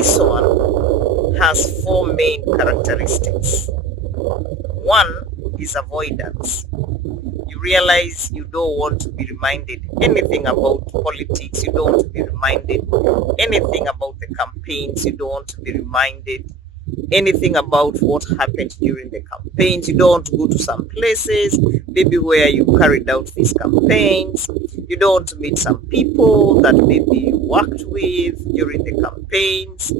This one has four main characteristics. One is avoidance. You realize you don't want to be reminded anything about politics. You don't want to be reminded anything about the campaigns. You don't want to be reminded anything about what happened during the campaigns. You don't want to go to some places, maybe where you carried out these campaigns. You don't want to meet some people that maybe you worked with during the campaigns.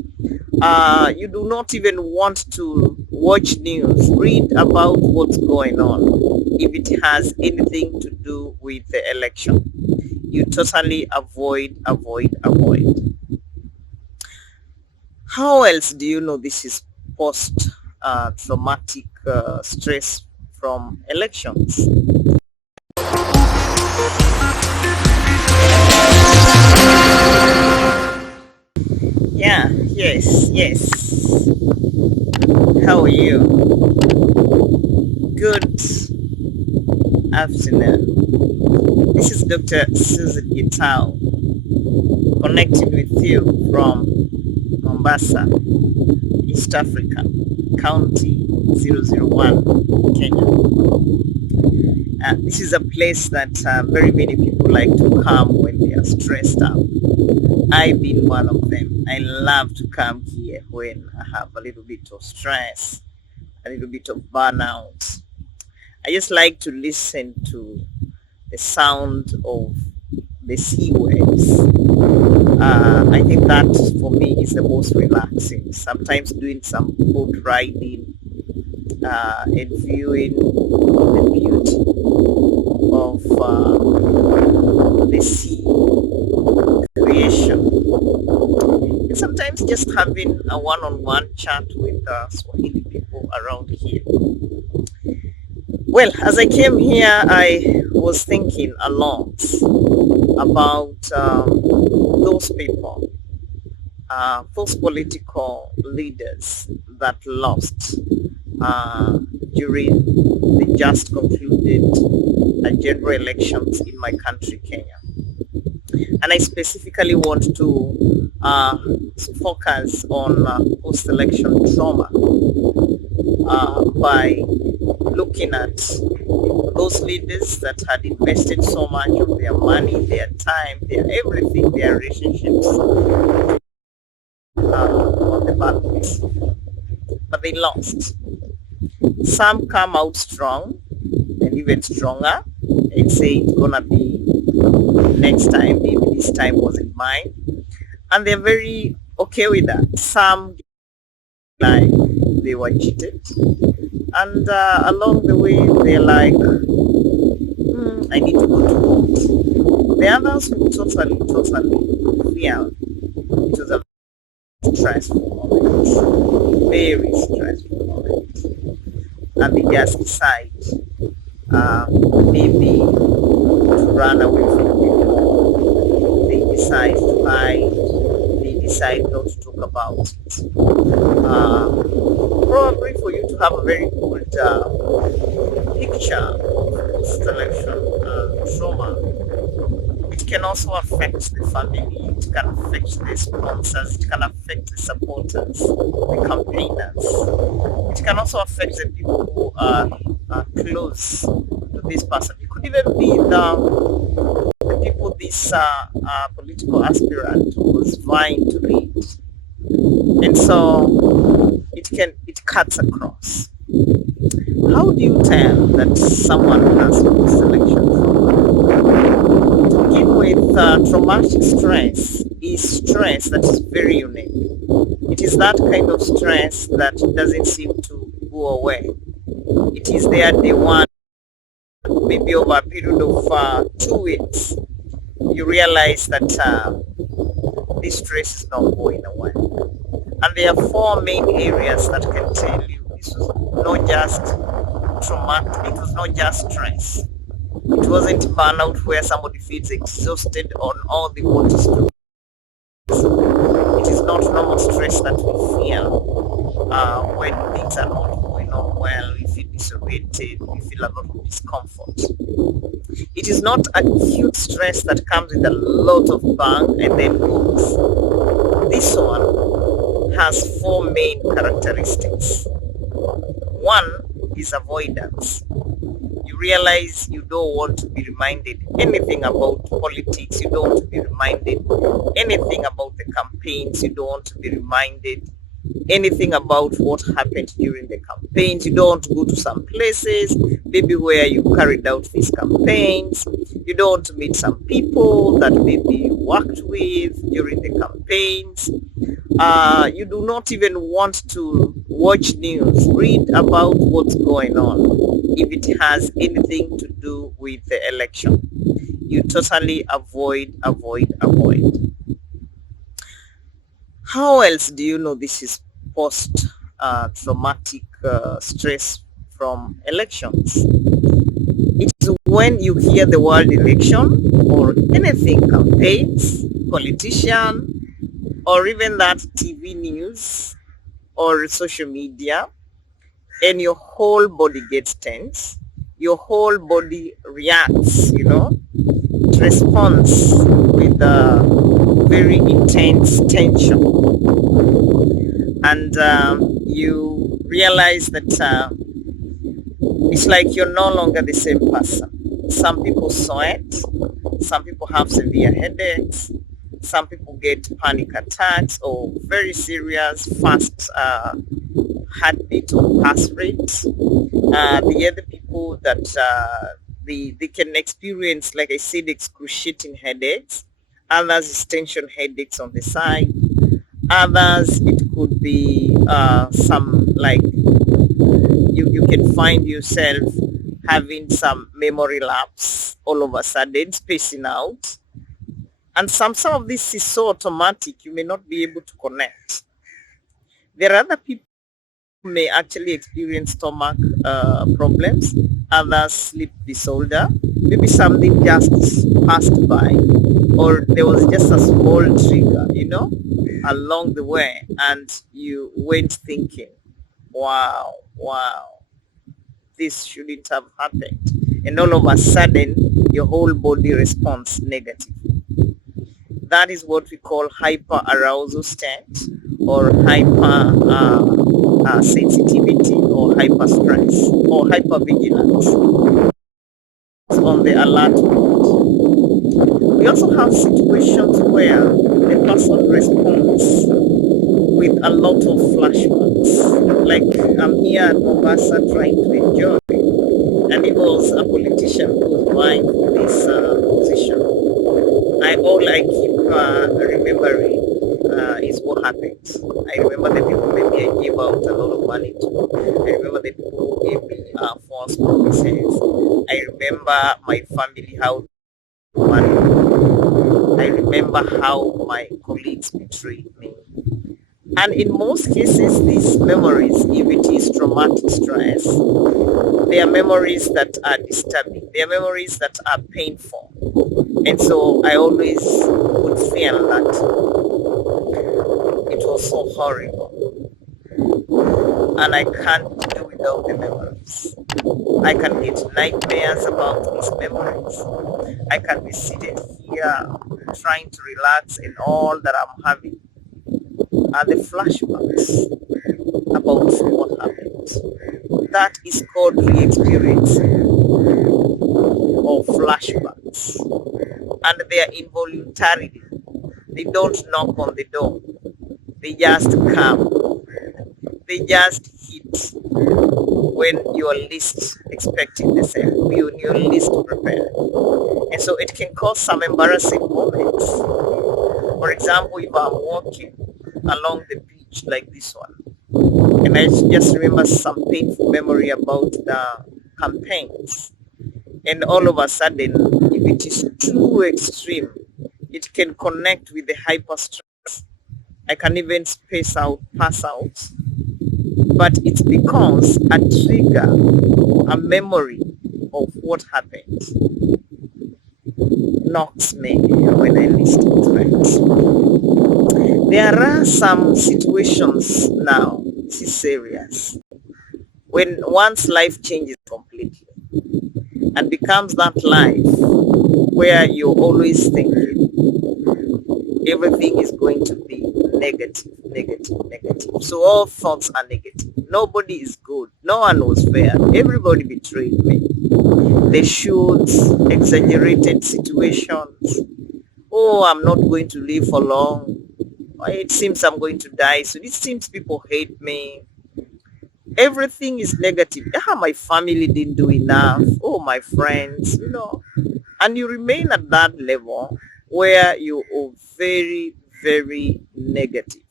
You do not even want to watch news, read about what's going on if it has anything to do with the election. You totally avoid. How else do you know this is post-traumatic stress from elections? Yeah, yes. How are you? Good afternoon. This is Dr. Susan Gitau connecting with you from Mombasa, East Africa, County 001, Kenya. This is a place that very many people like to come when they are stressed out. I've been one of them. I love to come here when I have a little bit of stress, a little bit of burnout. I just like to listen to the sound of the sea waves. I think that for me is the most relaxing. Sometimes doing some boat riding and viewing the beauty of the sea creation. And sometimes just having a one-on-one chat with Swahili people around here. Well, as I came here, I was thinking a lot about those people, those political leaders that lost during the just concluded general elections in my country, Kenya. And I specifically want to focus on post-election trauma by looking at those leaders that had invested so much of their money, their time, their everything, their relationships on the ballot. But they lost. Some come out strong and even stronger and say it's gonna be next time, maybe this time wasn't mine. And they're very okay with that. Some like they were cheated. And along the way, they're like, I need to go to court. The others who totally feel it was a stressful moment, very stressful moment. And they just decide maybe to run away from people. They decide to hide. They decide not to talk about it. Probably for you to have a very good picture of post-election trauma. It can also affect the family, it can affect the sponsors, it can affect the supporters, the campaigners. It can also affect the people who are close to this person. It could even be the people this political aspirant was vying to lead. And so it cuts across. How do you tell that someone has post-election trauma? To begin with, traumatic stress is stress that is very unique. It is that kind of stress that doesn't seem to go away. It is there day one, maybe over a period of 2 weeks. You realize that this stress is not going away. And there are four main areas that can tell you this was not just traumatic, it was not just stress. It wasn't burnout where somebody feels exhausted on all the water to. It is not normal stress that we feel when things are not going on well. We feel disoriented, we feel a lot of discomfort. It is not acute stress that comes with a lot of bang and then goes. This one has four main characteristics. One is avoidance. You realize you don't want to be reminded anything about politics. You don't want to be reminded anything about the campaigns. You don't want to be reminded anything about what happened during the campaigns. You don't want to go to some places, maybe where you carried out these campaigns. You don't want to meet some people that maybe you worked with during the campaigns. You do not even want to watch news, read about what's going on if it has anything to do with the election. You totally avoid. How else do you know this is post traumatic stress from elections? It's when you hear the word election or anything campaigns, politician, or even that TV news or social media, and your whole body gets tense. Your whole body reacts, it responds with a very intense tension. And you realize that it's like you're no longer the same person. Some people sweat, some people have severe headaches, some people get panic attacks or very serious fast heartbeat or pulse rate. The other people that they can experience, like I said, excruciating headaches. Others is tension headaches on the side. Others, it could be some like you can find yourself having some memory lapse all of a sudden, spacing out. And some of this is so automatic, you may not be able to connect. There are other people who may actually experience stomach problems, others sleep disorder. Maybe something just passed by, or there was just a small trigger, along the way, and you went thinking, wow, this shouldn't have happened. And all of a sudden, your whole body responds negatively. That is what we call hyperarousal state, or hyper sensitivity, or hyper stress, or hypervigilance on the alert mode. We also have situations where the person responds with a lot of flashbacks. Like I'm here at Mombasa trying to enjoy, and it was a politician who was vying for this position. All I keep remembering is what happened. I remember the people maybe I gave out a lot of money to. I remember the people who gave me false promises. I remember my family how money. I remember how my colleagues betrayed me. And in most cases, these memories, if it is traumatic stress, they are memories that are disturbing. They are memories that are painful. And so I always would feel that it was so horrible. And I can't do without the memories. I can get nightmares about these memories. I can be seated here trying to relax, and all that I'm having are the flashbacks about what happened. That is called re-experiencing, or flashbacks. And they are involuntary. They don't knock on the door. They just come. They just hit when you are least expecting the same, when you're least prepared. And so it can cause some embarrassing moments. For example, if I'm walking along the beach like this one, and I just remember some painful memory about the campaigns, and all of a sudden, if it is too extreme, it can connect with the hyper stress. I can even pass out, but it's because a trigger, a memory of what happened knocks me when I least expect. There are some situations now, this is serious, when one's life changes completely and becomes that life where you're always thinking everything is going to be negative. negative, negative. So all thoughts are negative. Nobody is good. No one was fair. Everybody betrayed me. They showed exaggerated situations. Oh, I'm not going to live for long. It seems I'm going to die. So it seems people hate me. Everything is negative. Ah, my family didn't do enough. Oh, my friends, and you remain at that level where you are very, very negative.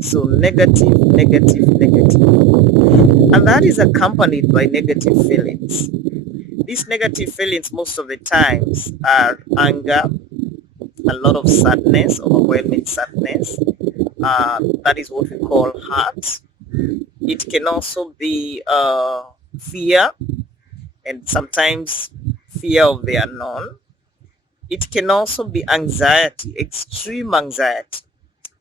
So negative, negative, negative. And that is accompanied by negative feelings. These negative feelings most of the times are anger, a lot of sadness, overwhelming sadness. That is what we call hurt. It can also be fear, and sometimes fear of the unknown. It can also be anxiety, extreme anxiety,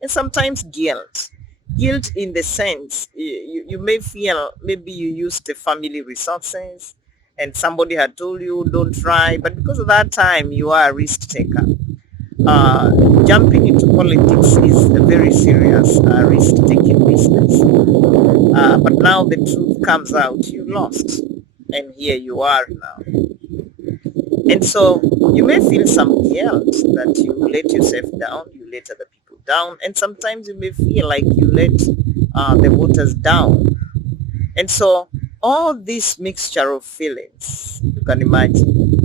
and sometimes guilt. Guilt in the sense you may feel maybe you used the family resources and somebody had told you don't try, but because of that time you are a risk taker. Uh, Jumping into politics is a very serious risk-taking business. But now the truth comes out, you lost, and here you are now. And so you may feel some guilt that you let yourself down, you let other people down, and sometimes you may feel like you let the waters down. And so all this mixture of feelings, you can imagine,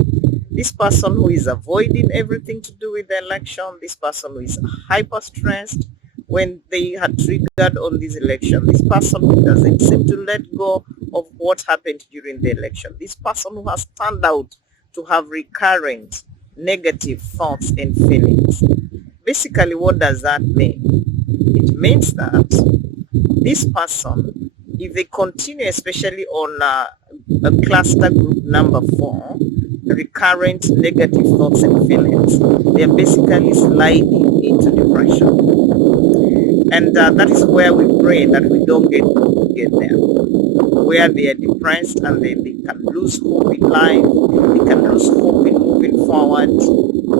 this person who is avoiding everything to do with the election, this person who is hyper stressed when they had triggered on this election, this person who doesn't seem to let go of what happened during the election, this person who has turned out to have recurrent negative thoughts and feelings. Basically, what does that mean? It means that this person, if they continue, especially on a cluster group number 4, recurrent negative thoughts and feelings, they are basically sliding into depression. And that is where we pray that we don't get there, where they are depressed and then they can lose hope in life, they can lose hope in moving forward.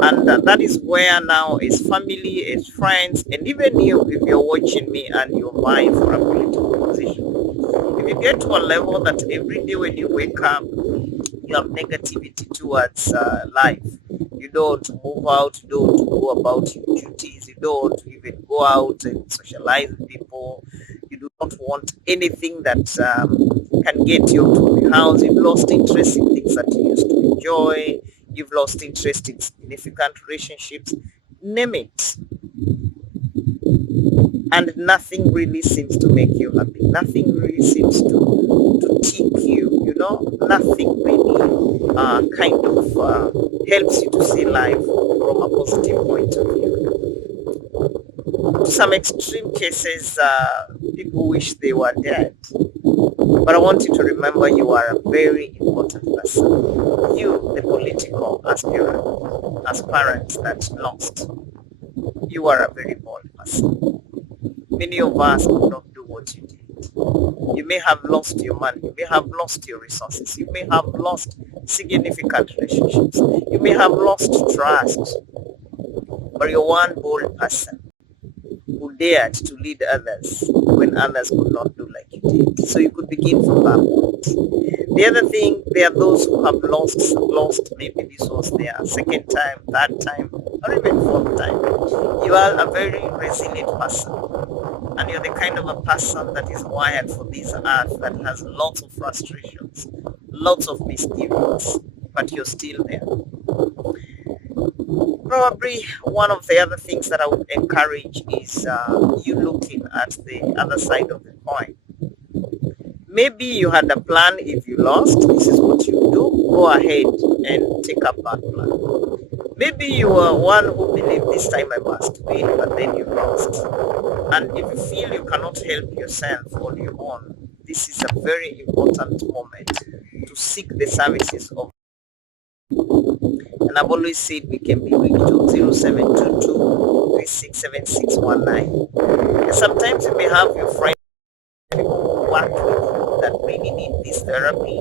And that is where now as family, as friends, and even you, if you're watching me and you're vying for a political position, if you get to a level that every day when you wake up, you have negativity towards life, you don't move out, you don't go about your duties, you don't even go out and socialize with people, you do not want anything that can get you to the house, you've lost interest in things that you used to enjoy, you've lost interest in significant relationships, name it. And nothing really seems to make you happy. Nothing really seems to tick you, nothing really kind of helps you to see life from a positive point of view. To some extreme cases, people wish they were dead. But I want you to remember you are a very important person. You, the political aspirant that lost, you are a very bold person. Many of us could not do what you did. You may have lost your money, you may have lost your resources, you may have lost significant relationships, you may have lost trust, but you're one bold person who dared to lead others when others could not do like you did. So you could begin from that point. The other thing, there are those who have lost, maybe this was their second time, third time, or even fourth time. You are a very resilient person. And you're the kind of a person that is wired for this earth, that has lots of frustrations, lots of misgivings, but you're still there. Probably one of the other things that I would encourage is you looking at the other side of the coin. Maybe you had a plan. If you lost, this is what you do. Go ahead and take up that plan. Maybe you were one who believed this time I must win, but then you lost. And if you feel you cannot help yourself on your own, this is a very important moment to seek the services of. And I've always said we can be reached on 0722 367619. And sometimes you may have your friends who work with that really need this therapy.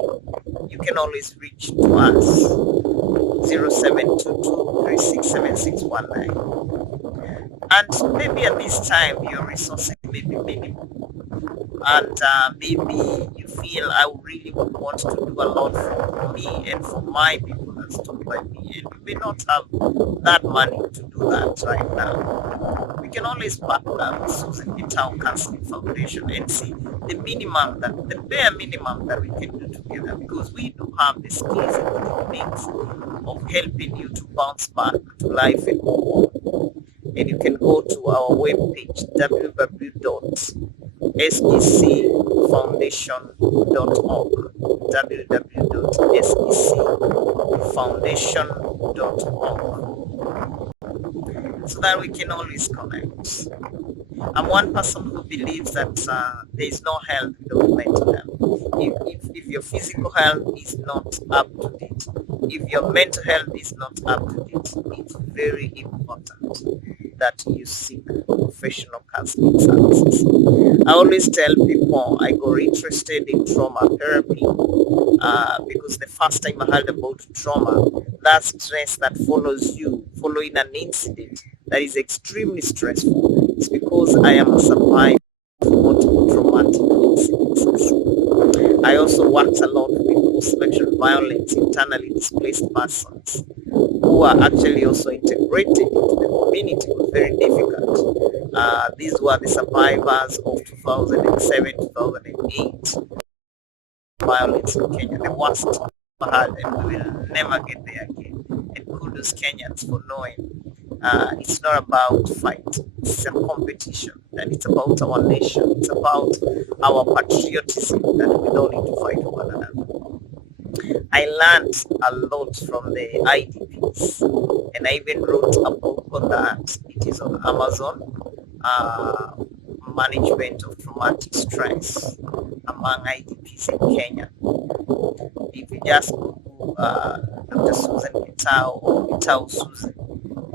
You can always reach to us 0722 367619. And maybe at this time your resources may be minimal, and maybe you feel I really would want to do a lot for me and for my people that stood by me, and you may not have that money to do that right now. We can always partner with Susan Gitau Counseling Foundation and see the minimum, that the bare minimum that we can do together, because we do have the skills and the techniques of helping you to bounce back to life and more. And you can go to our webpage www.secfoundation.org, www.secfoundation.org, so that we can always connect. I'm one person who believes that there is no health without mental health. If your physical health is not up to date, if your mental health is not up to date, it's very important that you seek professional counseling services. I always tell people I got interested in trauma therapy because the first time I heard about trauma, that stress that follows you following an incident that is extremely stressful, it's because I am a survivor of multiple traumatic incidents. I also worked a lot with post-sexual violence, internally displaced persons who are actually also integrated into the community. It was very difficult. These were the survivors of 2007, 2008 violence in Kenya, the worst ever had, and we will never get there again. And kudos Kenyans for knowing it's not about fight, it's a competition, and it's about our nation, it's about our patriotism, that we don't need to fight one another. I learned a lot from the IDPs, and I even wrote a book on that. It is on Amazon, Management of Traumatic Stress Among IDPs in Kenya. If you just Google Dr. Susan Gitau or Gitau Susan,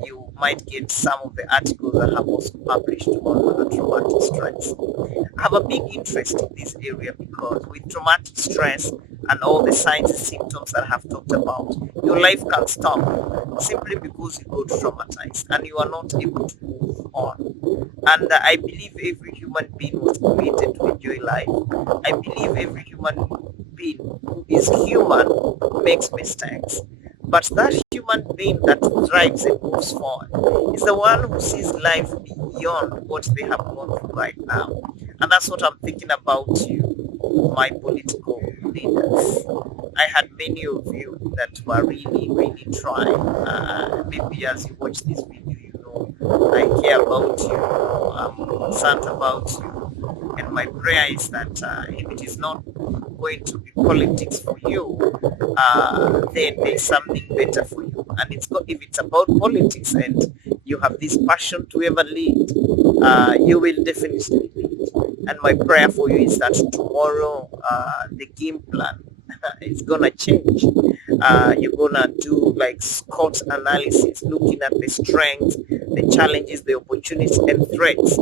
you might get some of the articles I have also published on traumatic stress. I have a big interest in this area because with traumatic stress and all the signs and symptoms that I have talked about, your life can stop simply because you got traumatized and you are not able to move on. And I believe every human being was created to enjoy life. I believe every human being who is human makes mistakes. But that human being that thrives and moves forward is the one who sees life beyond what they have gone through right now. And that's what I'm thinking about you, my political leaders. I had many of you that were really, really trying. Maybe as you watch this video, you know I care about you. I'm concerned about you. And my prayer is that if it is not going to be politics for you, then there's something better for you. And if it's about politics and you have this passion to ever lead, you will definitely lead. And my prayer for you is that tomorrow the game plan is gonna change. You're gonna do like SWOT analysis, looking at the strengths, the challenges, the opportunities and threats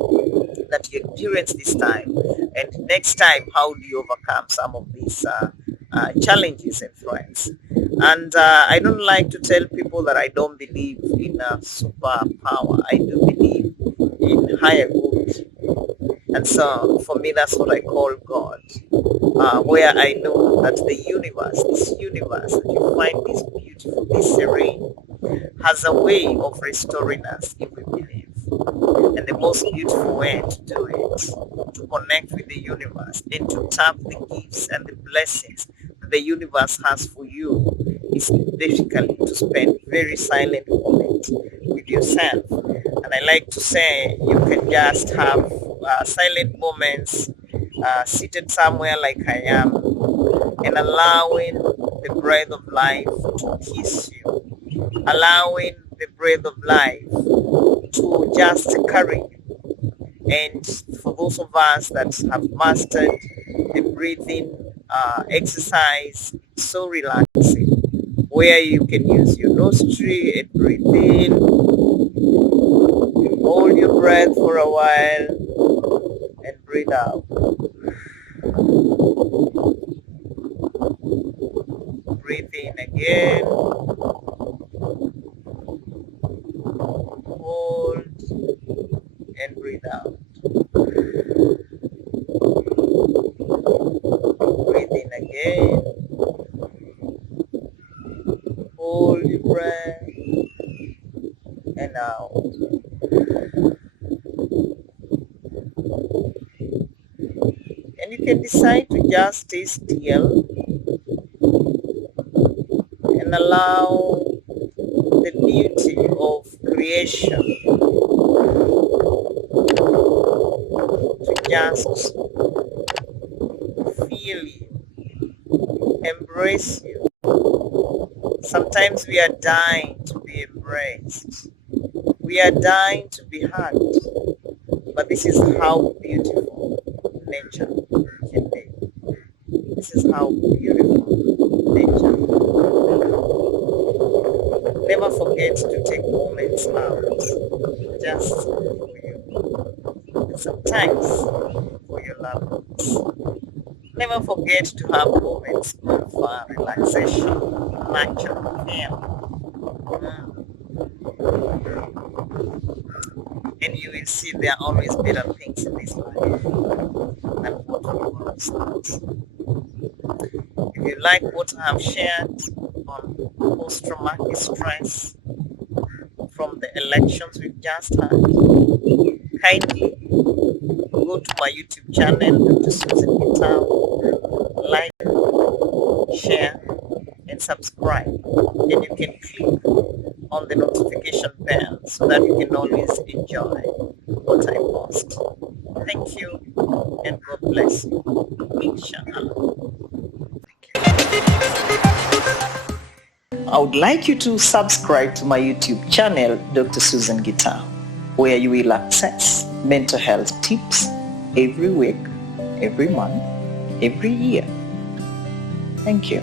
that you experience this time, and next time how do you overcome some of these challenges and threats. And I don't like to tell people that I don't believe in superpower. I do believe in higher good, and so for me that's what I call God, where I know that the universe, this universe that you find this beautiful, this serene, has a way of restoring us if we believe. And the most beautiful way to do it, to connect with the universe and to tap the gifts and the blessings that the universe has for you, is basically to spend very silent moments with yourself. And I like to say you can just have silent moments seated somewhere like I am, and allowing the breath of life to kiss you, allowing the breath of life to just carry you. And for those of us that have mastered the breathing exercise, it's so relaxing, where you can use your nostril and breathe in, hold your breath for a while, and breathe out. Breathe in again, hold, out. And you can decide to just stay still and allow the beauty of creation to just feel you, embrace you. Sometimes we are dying to be embraced. We are dying to be hugged. But this is how beautiful nature can be. This is how beautiful nature. Never forget to take moments out just for you. Sometimes for your loved ones. Never forget to have moments of relaxation, natural care. And you will see there are always better things in this life than what we always thought. If you like what I have shared on post-traumatic stress from the elections we've just had, kindly go to my YouTube channel, Dr. Susan Gitau, like, share, and subscribe. And you can click on the notification bell so that you can always enjoy what I post. Thank you, and God bless you. Inshallah. I would like you to subscribe to my YouTube channel, Dr. Susan Gitau, where you will access mental health tips every week, every month, every year. Thank you.